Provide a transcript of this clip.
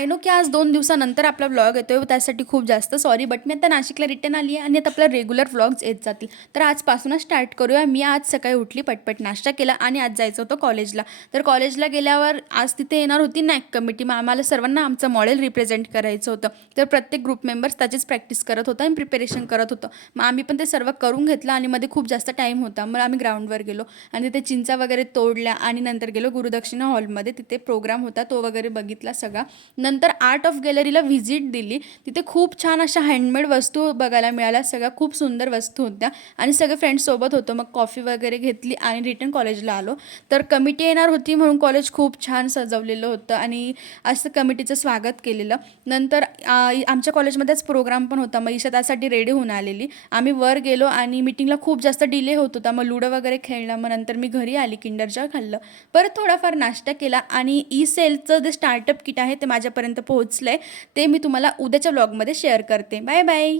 I know की आज 2 दिवसानंतर आपला व्लॉग येतोय, त्यासाठी खूप जास्त सॉरी. बट मी आता नाशिकला रिटर्न आली आहे आणि आता आपला रेग्युलर व्लॉग्स येत जातील. तर आजपासूनच स्टार्ट करूया. मी आज सकाळी उठली, पटपट नाश्ता केला आणि आज जायचं होतं कॉलेजला. तर कॉलेजला गेल्यावर आज तिथे येणार होती नॅक कमिटी. मग आम्हाला सर्वांना आमचं मॉडेल रिप्रेझेंट करायचं होतं. तर प्रत्येक ग्रुप मेंबर्स त्याचीच प्रॅक्टिस करत होता आणि प्रिपेरेशन करत होतं. मग आम्ही पण ते सर्व करून घेतलं आणि मध्ये खूप जास्त टाईम होता. मग आम्ही ग्राउंडवर गेलो आणि तिथे चिंचा वगैरे तोडल्या आणि नंतर गेलो गुरुदक्षिणा हॉलमध्ये. तिथे प्रोग्राम होता, तो वगैरे बघितला सगळा. नंतर आर्ट ऑफ गॅलरीला व्हिजिट दिली. तिथे खूप छान अशा हँडमेड वस्तू बघायला मिळाल्या. सगळ्या खूप सुंदर वस्तू होत्या आणि सगळे फ्रेंड्ससोबत होतो. मग कॉफी वगैरे घेतली आणि रिटर्न कॉलेजला आलो. तर कमिटी येणार होती म्हणून कॉलेज खूप छान सजवलेलं होतं आणि असं कमिटीचं स्वागत केलेलं. नंतर आमच्या कॉलेजमध्येच प्रोग्राम पण होता. मग ईशा त्यासाठी रेडी होऊन आलेली. आम्ही वर गेलो आणि मीटिंगला खूप जास्त डिले होत होता. मग लुडो वगैरे खेळला. मग नंतर मी घरी आली, किंडर जॉय खाल्लं. परत थोडाफार नाश्ता केला आणि ई सेलचं जे स्टार्टअप किट आहे ते माझ्यापर्यंत पोहोचलं आहे. ते मी तुम्हाला उद्याच्या व्लॉगमध्ये शेअर करते. Bye bye.